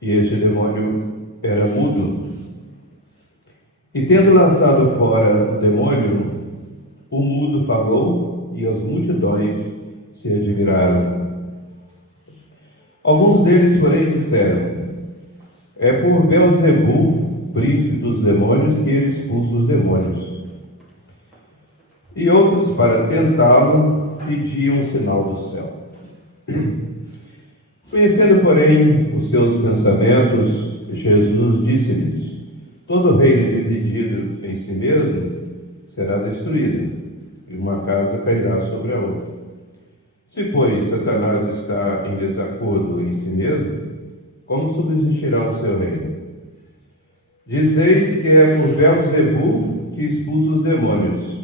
e este demônio era mudo. E tendo lançado fora o demônio, o mudo falou e as multidões se admiraram. Alguns deles, porém, disseram: é por Beelzebul, príncipe dos demônios, que ele expulsa os demônios. E outros, para tentá-lo, pediam um sinal do céu. Conhecendo, porém, os seus pensamentos, Jesus disse-lhes: todo reino dividido em si mesmo será destruído, e uma casa cairá sobre a outra. Se, pois, Satanás está em desacordo em si mesmo, como subsistirá o seu reino? Dizeis que é por Beelzebul que expulsa os demônios.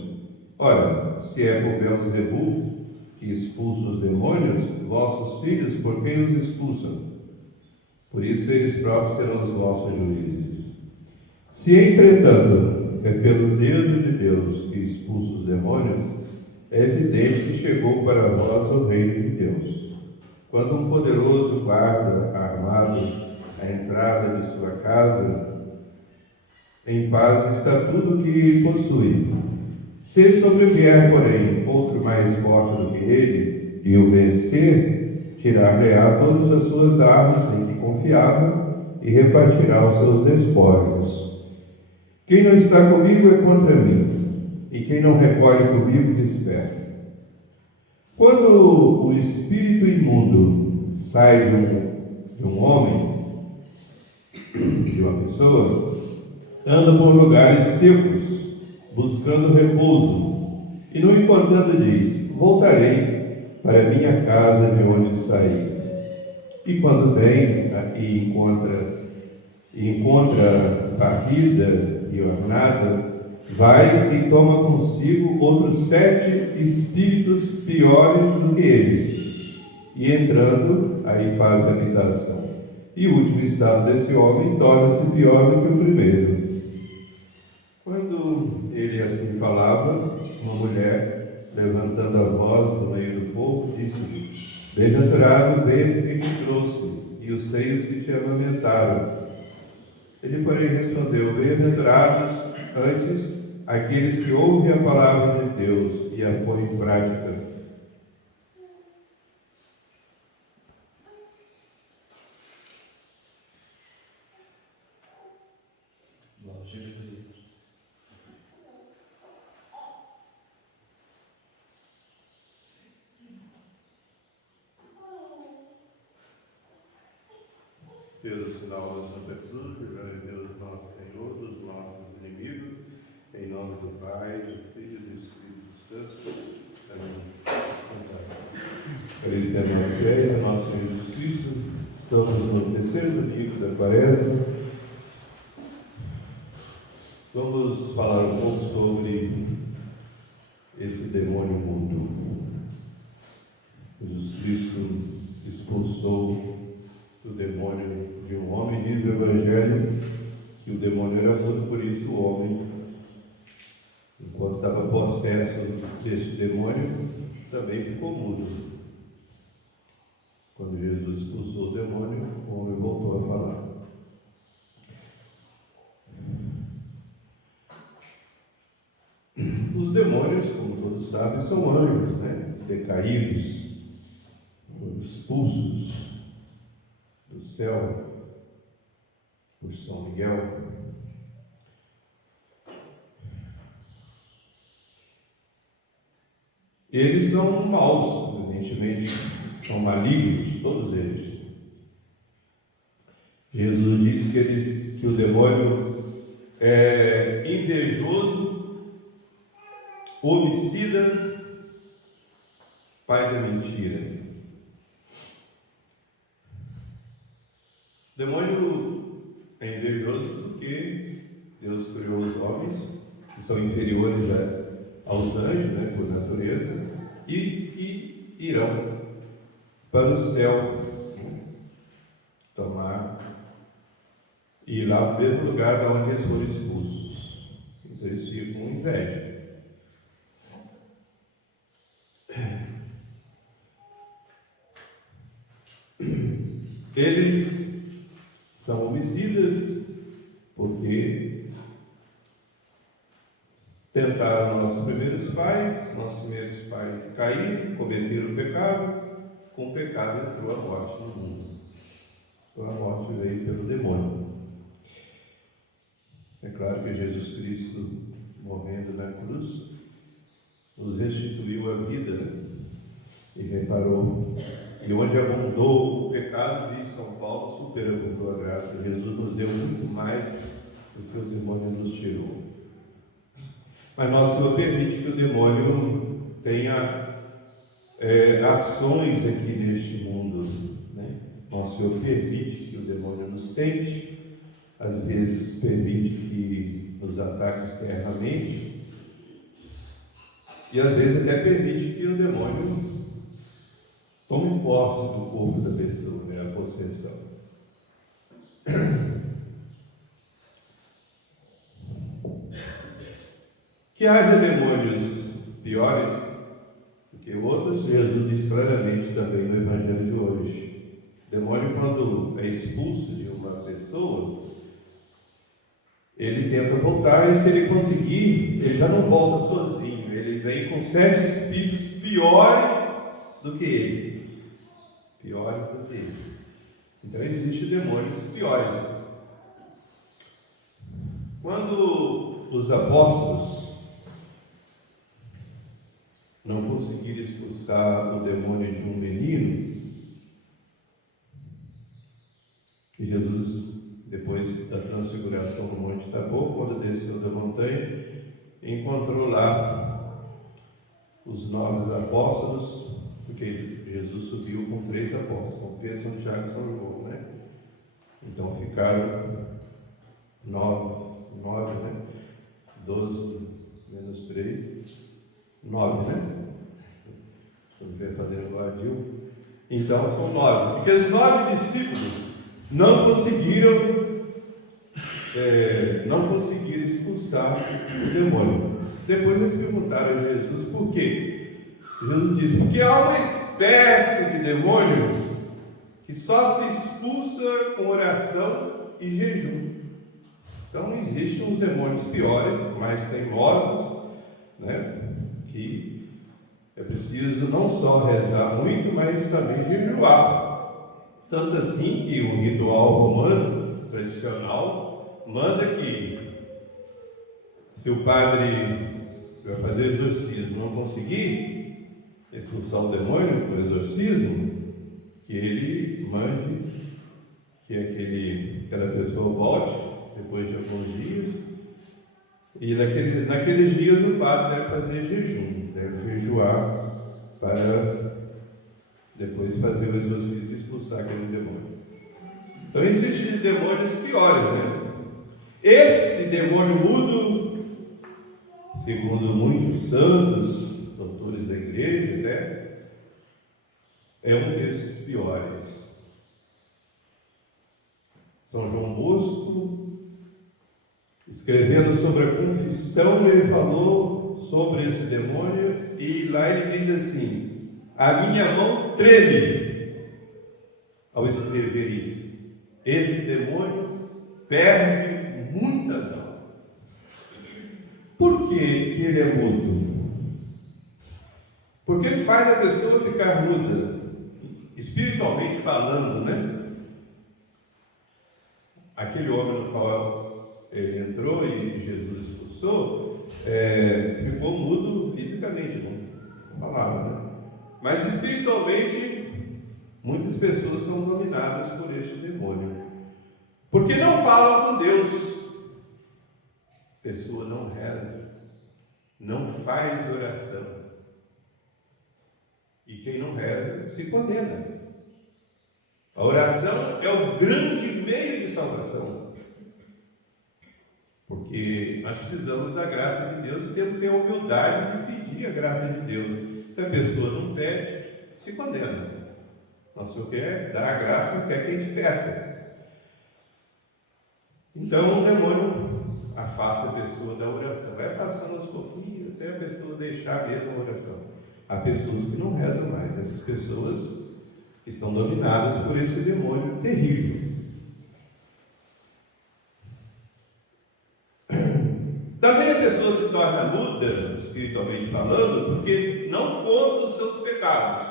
Ora, se é por Beelzebul que expulsa os demônios, vossos filhos, por quem os expulsam? Por isso eles próprios serão os vossos juízes. Se, entretanto, é pelo dedo de Deus que expulsa os demônios, é evidente que chegou para vós o reino de Deus. Quando um poderoso guarda armado a entrada de sua casa, em paz está tudo o que possui. Se sobrevier, porém, outro mais forte do que ele, e o vencer, tirar-lhe-á todas as suas armas em que confiava, e repartirá os seus despojos. Quem não está comigo é contra mim, e quem não recolhe comigo dispersa. Quando o espírito imundo sai de um homem, de uma pessoa, anda por lugares secos, buscando repouso, e não encontrando diz: voltarei para minha casa de onde saí. E quando vem e encontra varrida e ornada, vai e toma consigo outros 7 espíritos piores do que ele, e entrando, aí faz habitação. E o último estado desse homem torna-se pior do que o primeiro. Quando ele assim falava, uma mulher, levantando a voz no meio do povo, disse-lhe: bem-aventurado o ventre que te trouxe, e os seios que te amamentaram. Ele, porém, respondeu: bem-aventurados antes aqueles que ouvem a palavra de Deus e a põem em prática. Pelo sinal da Santa Cruz, livrai Deus nosso Senhor dos nossos inimigos, em nome do Pai, do Filho e do Espírito Santo. Amém. Feliz é nosso Senhor, nosso Senhor Jesus Cristo. Estamos no terceiro domingo da Quaresma. Vamos falar um pouco sobre esse demônio mudo. Jesus Cristo expulsou o demônio de um homem, diz o Evangelho que o demônio era mudo, por isso o homem, enquanto estava possesso deste demônio, também ficou mudo. Quando Jesus expulsou o demônio, o homem voltou a falar. Os demônios, como todos sabem, são anjos, decaídos, expulsos do céu por São Miguel. Eles são maus, evidentemente, são malignos, todos eles. Jesus diz que o demônio é invejoso, homicida, pai da mentira. O demônio é invejoso porque Deus criou os homens, que são inferiores aos anjos, por natureza, e irão para o céu, ir lá no mesmo lugar onde eles foram expulsos. Então eles ficam com inveja. Eles São homicidas porque tentaram nossos primeiros pais caíram, cometeram o pecado, com o pecado entrou a morte no mundo. Então a morte veio pelo demônio. É claro que Jesus Cristo, morrendo na cruz, nos restituiu a vida, né? E reparou. E onde abundou o pecado, diz São Paulo, superabundou a graça. Jesus nos deu muito mais do que o demônio nos tirou. Mas nosso Senhor permite que o demônio tenha ações aqui neste mundo, né? Nosso Senhor permite que o demônio nos tente, às vezes permite que nos ataque externamente, e às vezes até permite que o demônio tome posse do corpo da pessoa, né? A possessão. Que haja demônios piores do que outros, Jesus diz claramente também no Evangelho de hoje. O demônio, quando é expulso de uma pessoa, ele tenta voltar, e se ele conseguir, ele já não volta sozinho, ele vem com 7 espíritos piores do que ele. Piores do que ele. Então existem demônios piores. Quando os apóstolos não conseguiram expulsar o demônio de um menino, e Jesus, depois da transfiguração no Monte Tabor, quando desceu da montanha, encontrou lá os 9 apóstolos, porque Jesus subiu com 3 apóstolos, São Pedro, São Tiago e São João, né? Então ficaram 9, né? 12 menos 3, 9, né? Estou fazendo guardil. Então são 9, porque os 9 discípulos não conseguiram expulsar o demônio. Depois eles perguntaram a Jesus por quê. Jesus disse: porque há uma espécie de demônio que só se expulsa com oração e jejum. Então existem uns demônios piores, mais teimosos, né? Que é preciso não só rezar muito, mas também jejuar. Tanto assim que o ritual romano tradicional manda que, se o padre vai fazer exorcismo não conseguir expulsar o demônio com exorcismo, que ele mande que aquela pessoa volte depois de alguns dias, e naqueles dias o padre deve fazer jejum, deve jejuar para depois fazer o exorcismo e expulsar aquele demônio. Então existem demônios piores, né? Esse demônio mudo, segundo muitos santos, doutores da igreja, né, é um desses piores. São João Bosco, escrevendo sobre a confissão, ele falou sobre esse demônio, e lá ele diz assim: a minha mão treme ao escrever isso. Esse demônio perde muitas almas. Por que ele é mudo? Porque ele faz a pessoa ficar muda, espiritualmente falando, né? Aquele homem no qual ele entrou e Jesus expulsou, ficou mudo fisicamente, não falava, né? Mas espiritualmente, muitas pessoas são dominadas por este demônio, porque não falam com Deus. A pessoa não reza, não faz oração. E quem não reza se condena. A oração é o grande meio de salvação. Porque nós precisamos da graça de Deus e temos que ter a humildade de pedir a graça de Deus. Se a pessoa não pede, se condena. Nosso Senhor quer dar a graça, mas quer que a gente peça. Então o demônio afasta a pessoa da oração. Vai passando aos pouquinhos até a pessoa deixar mesmo a oração. Há pessoas que não rezam mais, essas pessoas que estão dominadas por esse demônio terrível. torna muda, espiritualmente falando, porque não conta os seus pecados,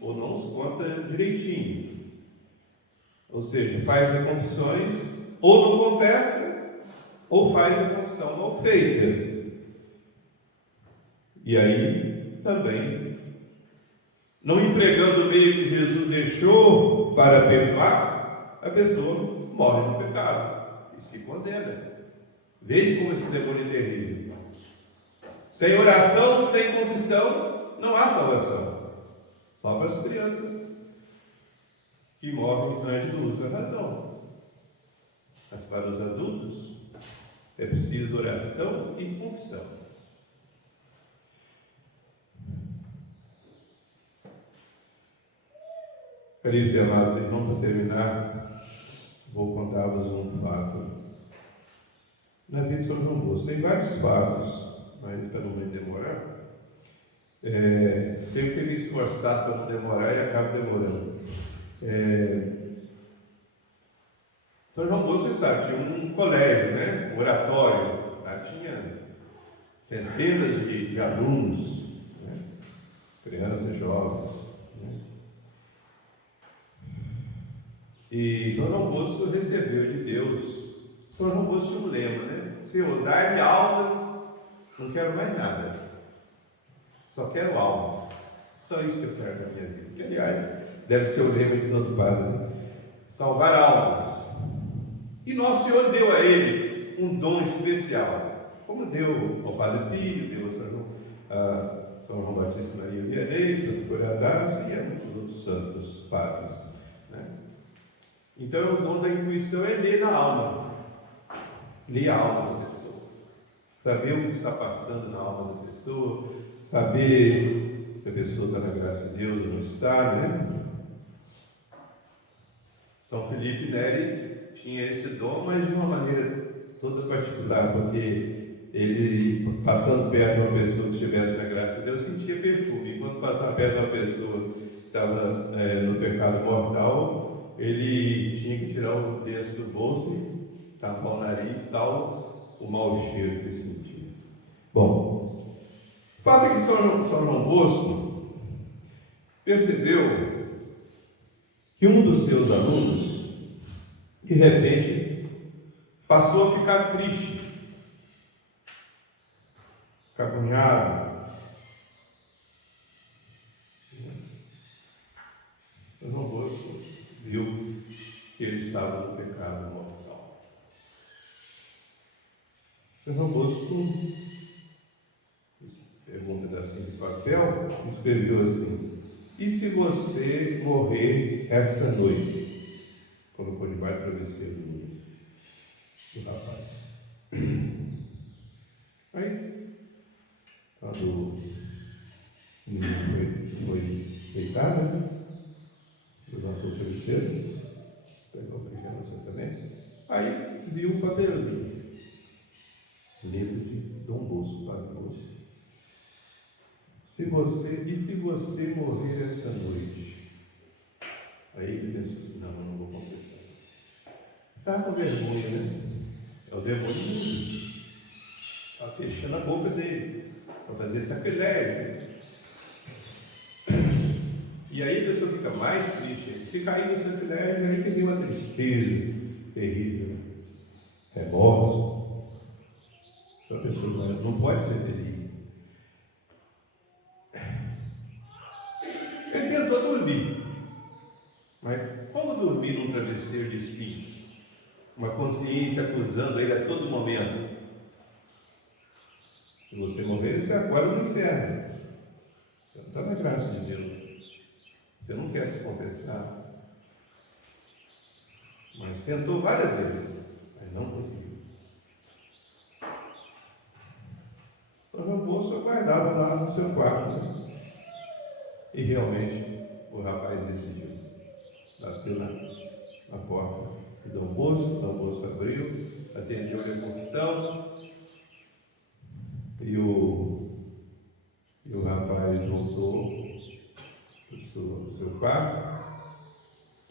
ou não os conta direitinho. Ou seja, faz as confissões, ou não confessa, ou faz a confissão mal feita. E aí, também, não empregando o meio que Jesus deixou para perdoar, a pessoa morre no pecado e se condena. Veja como esse demônio é terrível. Sem oração, sem confissão, não há salvação. Só para as crianças que morrem antes do uso da razão. Mas para os adultos, é preciso oração e confissão. Queridos e amados irmãos, para terminar, vou contar-vos um fato. Na vida de São João Bosco, tem vários fatos, mas para não me demorar, sempre tenho me esforçado para não demorar e acabo demorando. São João Bosco, você sabe, tinha um colégio, né? Um oratório, lá tinha centenas de alunos, né? Crianças, jovens, né? E São João Bosco recebeu de Deus. São João Bosco tinha um lema, né? Senhor, dai-me almas, não quero mais nada, só quero alma. Só isso que eu quero na minha vida. Que, aliás, deve ser o lema de todo padre, né? Salvar almas. E Nosso Senhor deu a ele um dom especial, como deu ao Padre Pio, deu a São João Batista Maria Vianney, Santo Curadas e a muitos outros santos padres, né? Então, o dom da intuição é ler na alma. Ler a alma da pessoa. Saber o que está passando na alma da pessoa. Saber se a pessoa está na graça de Deus ou não está, né? São Felipe Neri tinha esse dom, mas de uma maneira toda particular, porque ele, passando perto de uma pessoa que estivesse na graça de Deus, sentia perfume. E quando passava perto de uma pessoa que estava no pecado mortal, ele tinha que tirar o lenço do bolso e tampar o nariz, tal, o mau cheiro que ele sentia. Bom, o fato é que São João Bosco percebeu que um dos seus alunos, de repente, passou a ficar triste, cabunhado. São João Bosco viu que ele estava no pecado mortal. São João Bosco pegou um pedacinho de papel e escreveu assim: e se você morrer esta noite? Colocou debaixo do travesseiro do rapaz. Aí, quando o menino foi deitado, levantou o travesseiro, pegou a pequena também, aí viu o papelzinho, livro de Dom Bosco, Padre Bosco. E se você morrer essa noite? Aí ele pensou assim: não, eu não vou confessar. Estava com vergonha, né? É o demônio está fechando a boca dele para fazer sacrilégio. E aí a pessoa fica mais triste. Se cair no sacrilégio, aí que vem uma tristeza terrível, remorso. Então a pessoa não pode ser feliz. Ele tentou dormir, mas como dormir num travesseiro de espinhos? Uma consciência acusando ele a todo momento. Se você morrer, você acorda no inferno. Você não está na graça de Deus. Você não quer se confessar. Mas tentou várias vezes, mas não conseguiu. São João Bosco aguardava lá no seu quarto. E realmente o rapaz decidiu. Bateu na porta de Dom Bosco abriu, atendeu-lhe a confissão, e o rapaz voltou para o seu quarto.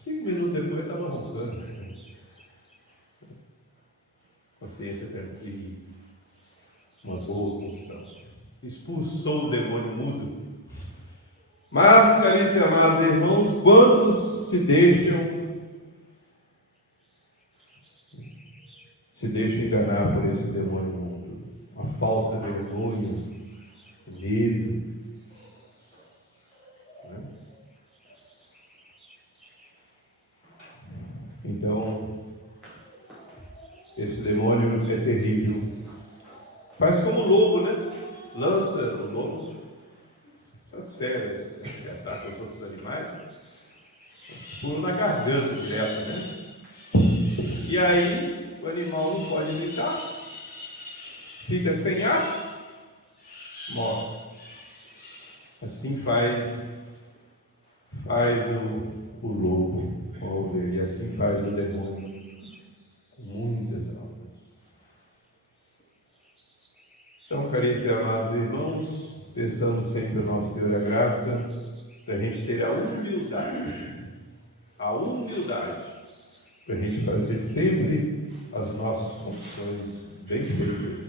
5 minutos depois estava roncando. Consciência tranquila, uma boa confusão. Expulsou o demônio mudo. Mas, caríssimos amados irmãos, quantos se deixam enganar por esse demônio mudo? A falsa vergonha, o medo. Então, esse demônio é terrível. Faz como o lobo, né? Lança o lobo, essas feras que atacam os outros animais, pulam na garganta dela, né? E aí o animal não pode evitar, fica sem ar, morre. Assim faz o lobo, a ovelha, e assim faz o demônio, com muitas almas. Então, caríssimos amados irmãos, peçamos sempre ao nosso Deus a graça da gente ter a humildade para a gente fazer sempre as nossas confissões bem feitas.